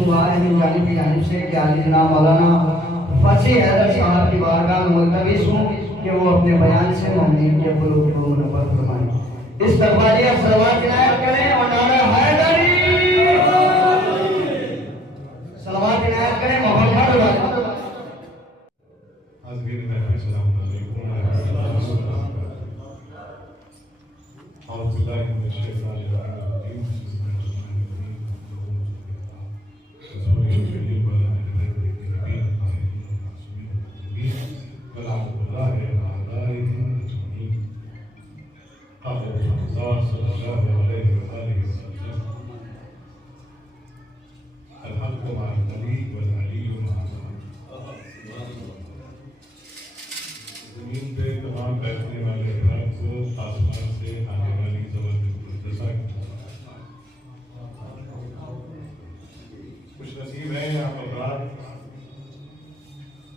हुआ है जानिब की जानिब से कि आली जनाब मौलाना फसी हैदर साहब की बारगाह में मुल्तविस हूँ कि वो अपने बयान से मोमिन के कुलूब को मुनव्वर फरमाएं। इस दरबारिया सलवात इनायत करें और नारा हैदरी सलवात इनायत करें मोहम्मद जमीन पे तमाम बैठने वाले घर को आसमान से आने वाली जबरदस्त कुछ नसीब है यहाँ पर रात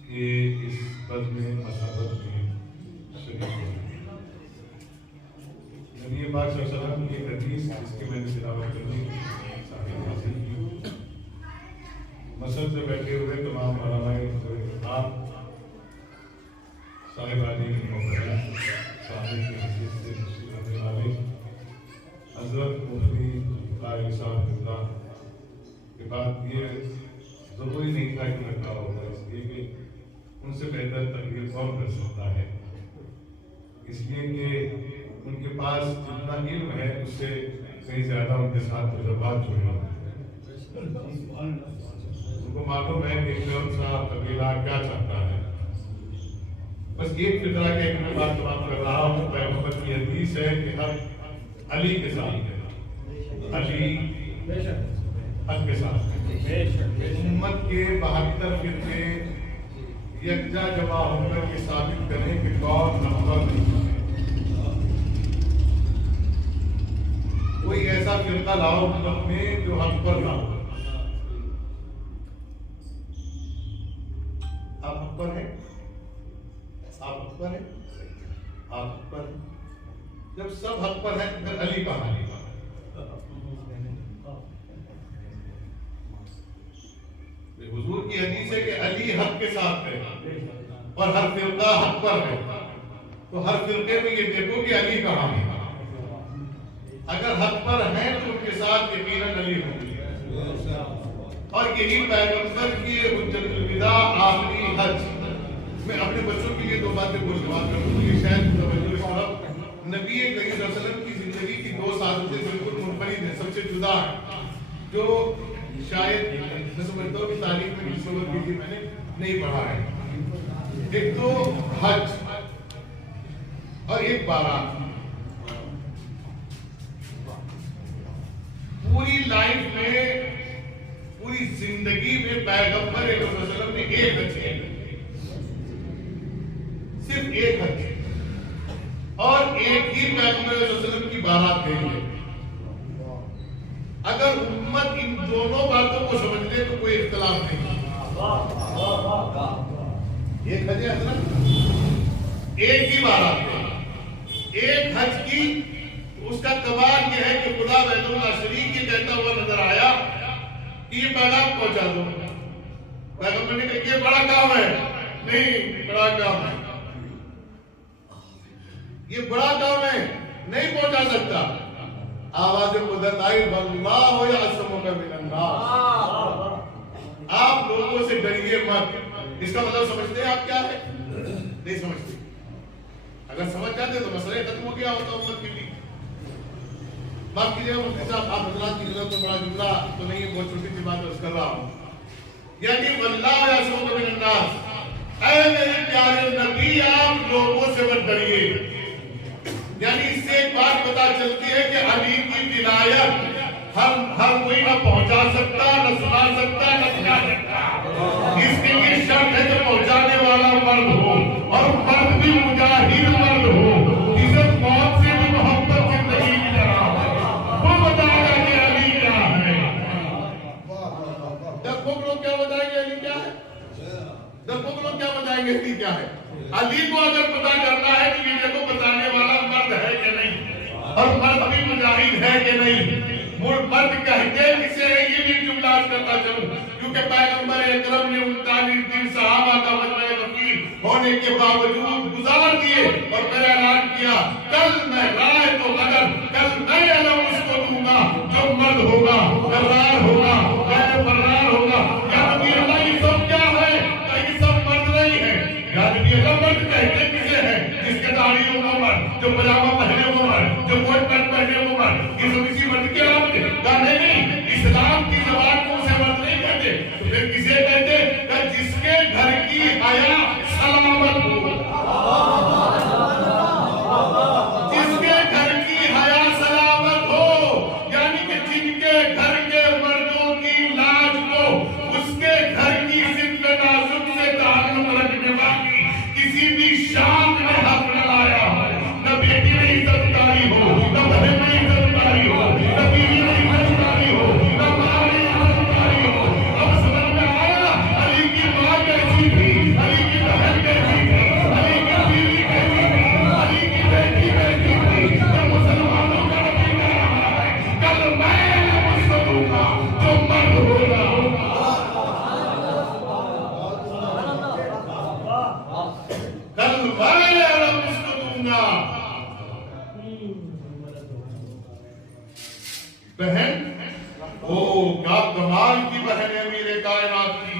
कि इस पद में मसाबत में शरीक हो नबी पाक सल्लल्लाहु अलैहि वसल्लम की हदीस जिसकी मैंने तिलावत करनी हासिल की मसद से बैठे हुए तमाम उलमाए आप साहिबानी साहिब की हदीस से तशरीफ रखने वाले हजरत मुफ्ती कायल साहब के बाद ये जरूरी नहीं था कि मैं खड़ा होगा इसलिए कि उनसे बेहतर तकरीर कौन कर सकता है इसलिए कि उनके पास जितना इल्म है उससे कहीं ज्यादा उनके साथ तजुर्बात जुड़े हुए उनको मालूम है कि कौन सा कबीला क्या चाहता है। बस एक फिक्रा के एक मैं बात तमाम कर रहा हूँ पैगंबर की हदीस है कि हक अली के साथ है अली हक के साथ उम्मत के 72 फिरके यकजा जमा होकर ये साबित करें कि कौन नफरत नहीं कोई ऐसा फिरका लाओ उम्मत में जो हक पर ना हो। आप हक पर हैं आप हक पर हैं आप हक पर हैं जब सब हक पर हैं फिर अली कहाँ है हुजूर की हदीस है कि अली हक के साथ है और हर फिरका हक पर है तो हर फिरके में ये देखो कि अली कहाँ है अगर हक पर हैं तो उनके साथ यकीनन अली होंगे और यही पैगंबर की हुज्जतुल विदा आखिरी हज मैं अपने बच्चों के लिए दो बातें गुज़रात करूँ ये शायद नबी करीम सल्लल्लाहु अलैहि वसल्लम की जिंदगी की दो सादतें बिल्कुल मुनफरिद है सबसे जुदा जो शायद मैं समझता हूँ कि तारीख में किसी वक्त भी मैंने नहीं पढ़ा है। एक तो हज और एक बारात पूरी लाइफ में पूरी जिंदगी में पैगंबर वसल्लम ने एक हज किया सिर्फ एक हज और एक ही पैगंबर वसल्लम की बारात गई है। अगर उम्मत इन दोनों बातों को समझ ले तो कोई इख्तिलाफ नहीं एक हज है एक ही बारात एक हज की उसका कमाल यह है कि खुदा बैतुल्लाह शरीफ ये कहता हुआ नजर आया कि ये पैगाम पहुंचा दो पैगंबर ने कहा ये बड़ा काम है नहीं बड़ा काम है ये बड़ा काम है नहीं पहुंचा सकता आवाज कुदरत आई वल्लाह हो या असमुका मिनन्नास आप लोगों से डरिए मत इसका मतलब समझते हैं आप क्या है नहीं समझते अगर समझ जाते तो मसले खत्म हो गया होता उम्मत के लिए माफ कीजिएगा मुफ्ती साहब आप हजरात की जरूरत तो बड़ा जुमला तो नहीं है बहुत छोटी सी बात कर रहा हूँ यानी वल्लाह हो या असमुका मिनन्नास ऐ मेरे प्यारे नबी आप लोगों से मत डरिए यानी इससे एक बात पता चलती है कि अली की विलायत हर कोई न पहुंचा सकता न सुना सकता न सुना सकता इसके लिए शर्त है कि पहुंचाने वाला मर्द हो और मर्द भी मुजाहिद मर्द हो जिसे मौत से भी मोहब्बत जिंदगी की तरह वो बताएगा कि अली क्या है। दर्शक लोग क्या बताएंगे अली क्या है दर्शक लोग क्या बताएंगे अली क्या है। अली को अगर पता करना है तो ये देखो बताने वाला मर्द है कि नहीं और मर्द भी मुजाहिद है कि नहीं मर्द कहते किसे है ये भी जुमला करता चलूं क्योंकि पैगंबर अकरम ने 39 दिन सहाबा का वजह वकील होने के बावजूद गुजार दिए और मेरा ऐलान किया, कल मैं राय तो बदल, कल मैं अलम उसको दूंगा जो मर्द होगा, फर्रार होगा, गैर फर्रार होगा। या नबी अल्लाह, ये सब क्या है? ये सब मर्द नहीं है। या नबी अल्लाह, मर्द कहते किसे है? जिसके दाढ़ी हो वो मर्द, जो पजामा पहने वो मर्द, जो कोट पैंट पहने वो मर्द। ये सब इसी मर्द के नाम थे। नहीं, इस्लाम की जबान को उसे मर्द नहीं कहते। तो फिर किसे कहते? जिसके घर की हया सलामत हो, जिसके घर की हया सलामत हो, यानी कि जिनके घर के मर्दों की लाज को उसके घर की जिद नाजुक से ताल्लुक रखने वाली किसी भी शान में हाथ न लाया हो, न बेटी में इज्जत उतारी हो, न बहन में इज्जत उतारी हो, न बीवी में इज्जत उतारी हो, न मां में इज्जत उतारी हो। अब समझ में आया अली की मां कैसी थी, अली की बहन कैसी थी, अली की बीवी कैसी थी, अली की बेटी कैसी थी। तो मुसलमानों का नबी कह रहा है, कल मैं उसको दूंगा जो मर्द होगा। कल मैं उसको दूंगा। बहन, ओ क्या कमाल की बहन है मेरे कायनात की।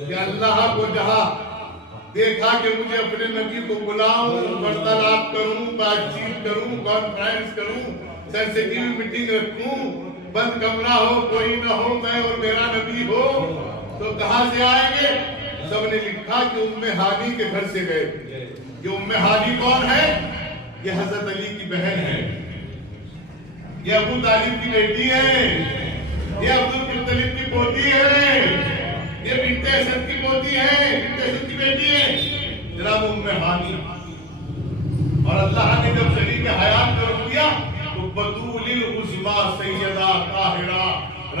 कि अल्लाह को जहां देखा कि मुझे अपने नबी को बुलाऊं, वार्तालाप करूं, बातचीत करूं, कॉन्फ्रेंस करूं, सेंसिटिव मीटिंग रखूं, बंद कमरा हो, कोई ना हो, मैं और मेरा नबी हो, तो कहां से आएंगे? सबने लिखा कि उम्मे हानी के घर से गए। ये उम्मे हानी कौन है? ये हजरत अली की बहन है, ये अबू तालिब की बेटी है, ये अब्दुल मुत्तलिब की पोती है, ये बिन्ते असद की पोती है, बिन्ते असद की बेटी है, जनाब उम्मे हानी। और अल्लाह ने जब शरीक हयात कर दिया तो बतूलिल उज़्मा सैयदा ताहिरा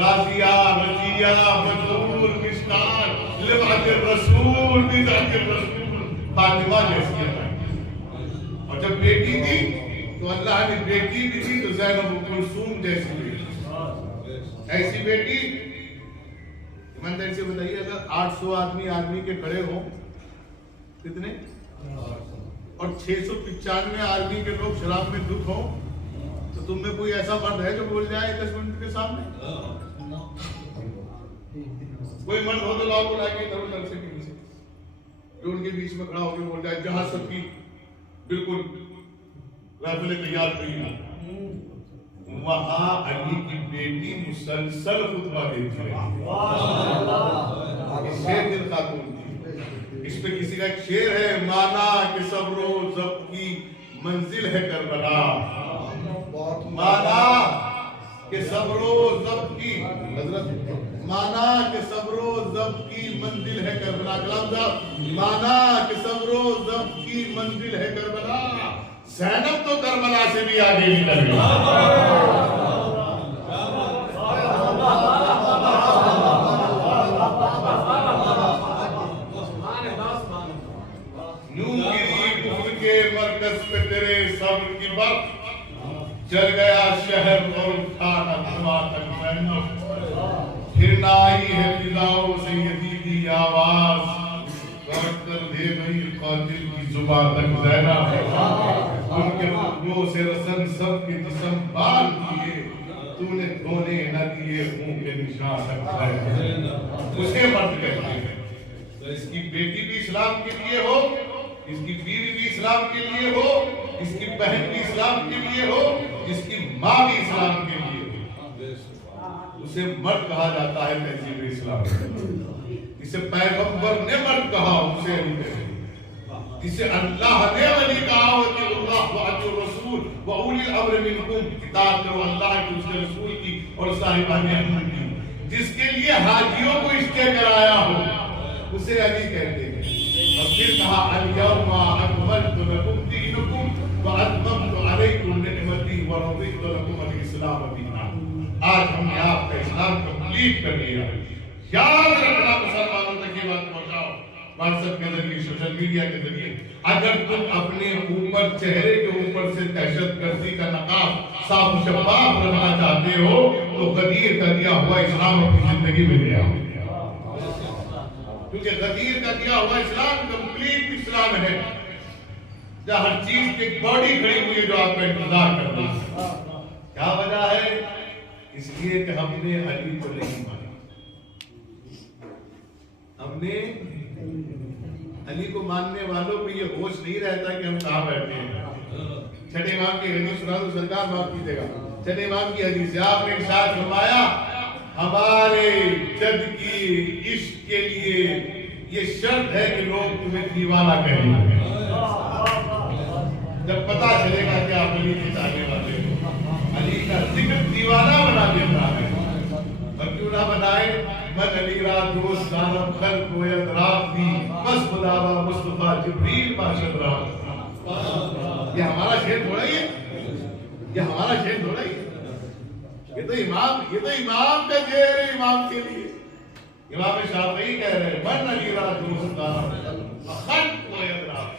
राजिया रजिया बतूल मिस्तार लिबातिर रसूल बिजातिर रसूल फातिमा जैसी है। और जब बेटी थी तो अल्लाह ने बेटी भी दी तो ज़ैनब कुलसूम जैसी बेटी। ऐसी बेटी ईमानदारी से बताइए, अगर 800 आदमी के खड़े हो, कितने? और 695 आदमी के लोग शराब में दुख हो, तो तुम में कोई ऐसा मर्द है जो बोल जाए 10 मिनट के सामने? कोई मर्द हो तो लाओ बुला के इधर उधर से कहीं से, जो उनके बीच में खड़ा होकर बोल जाए, जहां सबकी बिल्कुल महफिल तैयार हुई, वहां अली की बेटी मुसलसल खुतबा देती है। शेर दिल खातून थी। इस पे किसी का एक शेर है, माना कि सब्रो ज़ब्त की मंजिल है करबला, माना कि सब्रो ज़ब्त की हजरत, माना कि सब्रो ज़ब्त की मंजिल है करबला। कलाम साहब, माना कि सब्रो ज़ब्त की मंजिल है करबला। ज़ैनब तो करबला से भी आगे निकल गई। मरकज पे तेरे सब्र की बात चल गया शहर और खाना तक मैंने फिर ना आई है फिजाओं से यदीदी आवाज कर दे गई कातिल की जुबान तक ज़ैनब उनके खुतबों से रसन सब के जिस्म बाल किए तूने धोने न दिए मुंह के निशान तक उसे मर्द कहते हैं। तो इसकी बेटी भी इस्लाम के लिए हो, इसकी बीवी भी इस्लाम के लिए हो, इसकी बहन भी इस्लाम के लिए हो, इसकी माँ भी इस्लाम के लिए हो, उसे मर्द कहा जाता है तहजीब इस्लाम। इसे पैगंबर ने मर्द कहा, उसे अली कहे। इसे अल्लाह ने अली कहा, अल्लाह व अतिउर रसूल व उलिल अम्र मिनकुम, किताब करो अल्लाह की, उसके रसूल की और साहिबाने अम्र की। जिसके लिए हाजियों को स्टे कराया हो उसे अली कहते हैं। और फिर कहा अल-यौमा अकमलतु लकुम दीनकुम व अतममतु अलैकुम निअमती व रज़ीतु लकुम अल-इस्लाम दीना। आज हमने आपका इस्लाम कंप्लीट कर लिया। याद रखना मुसलमानों तक ये बात पहुंचाओ, व्हाट्सएप के जरिए, सोशल मीडिया के जरिए। अगर तुम अपने ऊपर, चेहरे के ऊपर से दहशतगर्दी का नकाब साफ शफाफ रखना चाहते हो तो गदीर का दिया हुआ इस्लाम अपनी जिंदगी में ले आओ। क्योंकि गदीर का दिया हुआ इस्लाम कंप्लीट इस्लाम है, जहाँ हर चीज की एक बॉडी खड़ी हुई है जो आपका इंतजार कर रही है। क्या वजह है? इसलिए कि हमने अली को नहीं माना। हमने अली को मानने वालों को ये होश नहीं रहता कि हम कहाँ बैठे हैं। छठे इमाम की हदीस सुना दो सरकार, माफ कीजिएगा। छठे इमाम की हदीस है, आपने इरशाद फरमाया हमारे जद की इश्क के लिए ये शर्त है कि लोग तुम्हें दीवाना कहेंगे। जब पता चलेगा कि आप अली के चाहने वाले हो, अली का जिक्र दीवाना बना देता है। और क्यों ना बनाए, मन अली रात दोस्त दानव खल कोयत रात दी बस खुदावा मुस्तफा जिब्रील बाशद रात। ये हमारा शेर थोड़ा ही है, ये हमारा शेर थोड़ा ही है। ये तो इमाम का शेर है, इमाम के लिए। इमाम शाफई कह रहे हैं मन अली रात दोस्त दानव खल कोयत रात।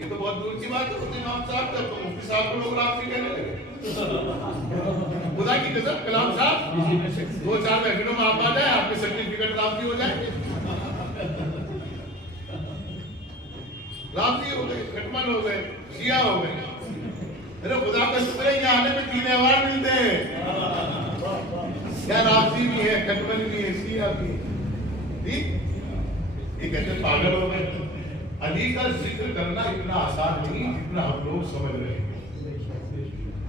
ये तो बहुत दूर की बात है। तो इमाम साहब का तो मुफ्ती साहब को लोग रात कहने लगे। खुदा की कसम कलाम साहब 2-4 महीनों में आप आ जाए, आपके सर्टिफिकेट राफी हो जाए। राफी हो गए, खटमल हो गए, शिया हो गए। अरे खुदा का शुक्र है, यहाँ आने में 3 अवार्ड मिलते हैं। क्या राफी भी है, खटमल भी है, शिया भी है। ये कहते पागल हो गए। अली का जिक्र करना इतना आसान नहीं जितना हम लोग समझ रहे हैं।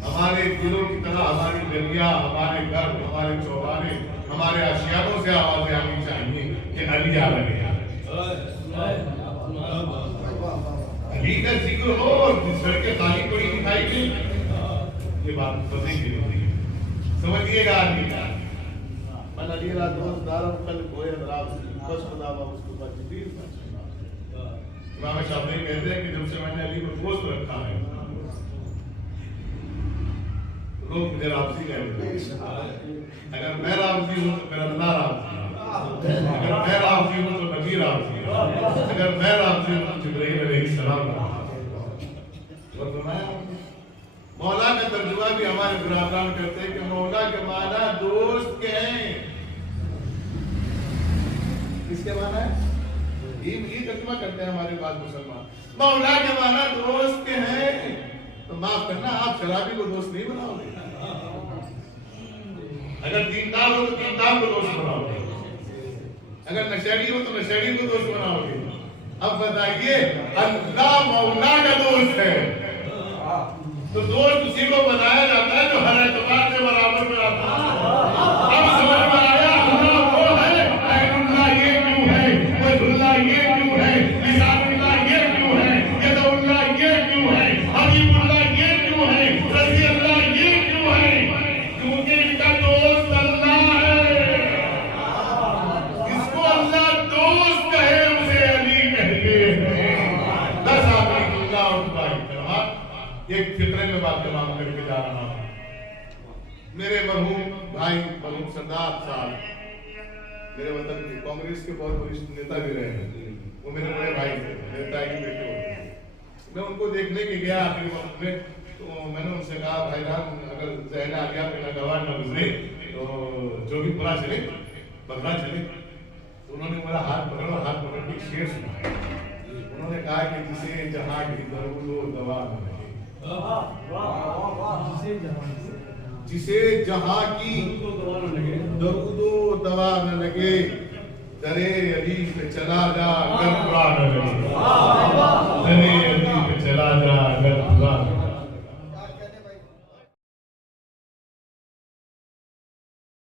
हमारे दिलों की तरह हमारी गलियां, हमारे घर, हमारे चौबारे, हमारे आशियानों से आवाजें आनी चाहिए कि अली आ रहे हैं। अली का जिक्र हो और सड़कें खाली पड़ी दिखाई दी, ये बात पते की नहीं समझिएगा। अली का मन अली रा दोस्त दारम कल कोयल रात बस खुदावा उसको जिब्रील। इमाम शाफई कहते हैं कि जब से मैंने अली को दोस्त रखा है, लोग मुझे राज़ी कहते हैं। अगर मैं राज़ी हूँ तो मेरा अल्लाह राज़ी है, अगर मैं राज़ी हूँ तो नबी राज़ी है, अगर मैं राज़ी हूँ तो जिब्रील अलैहिस्सलाम राज़ी है। मौला का तर्जुमा भी हमारे बुरादान करते हैं कि मौला के माना दोस्त के हैं। किसके माना है? ये तर्जुमा करते हैं हमारे बाद मुसलमान। मौला के माना दोस्त के हैं, तो माफ करना, आप शराबी को दोस्त नहीं बनाओगे। अगर दीनदार हो तो दीनदार को दोस्त बनाओगे, अगर नशेड़ी हो तो नशेड़ी को दोस्त बनाओगे। अब बताइए, अल्लाह मौला का दोस्त है, तो दोस्त उसी को बनाया जाता है जो हर एतबार से बराबर में आता है। अब समझ में आया, अल्लाह वो है, अल्लाह ये क्यों है, वजहुल्लाह ये क्यों है, लिसानुल्लाह ये क्यों है, यदुल्लाह ये क्यों है, हबीबुल्लाह ये क्यों है, रज़ियल्लाह ये क्यों है? क्योंकि इनका दोस्त अल्लाह है। इसको अल्लाह दोस्त कहे, उसे अली कहते हैं। 10 आदमी दूंगा उनका एक फिक्रे में बात तमाम करके जा रहा हूं। मेरे मरहूम भाई मरहूम सरदार साहब मेरे वतन के कांग्रेस के बहुत वरिष्ठ नेता भी रहे हैं, वो मेरे बड़े भाई थे, नेता के बेटे होते। मैं उनको देखने के गया आखिरी वक्त में, तो मैंने उनसे कहा भाईजान अगर ज़हन आ गया मेरा गवाह न गुजरे तो जो भी बुरा चले बदला चले। तो उन्होंने मेरा हाथ पकड़ा, हाथ पकड़ के शेर सुनाया। उन्होंने कहा कि जिसे जहाँ की दरूदो दवा न लगे, जिसे जहां की दरूदो दवा न लगे, दरे अली पे चला जा, कर न लगे।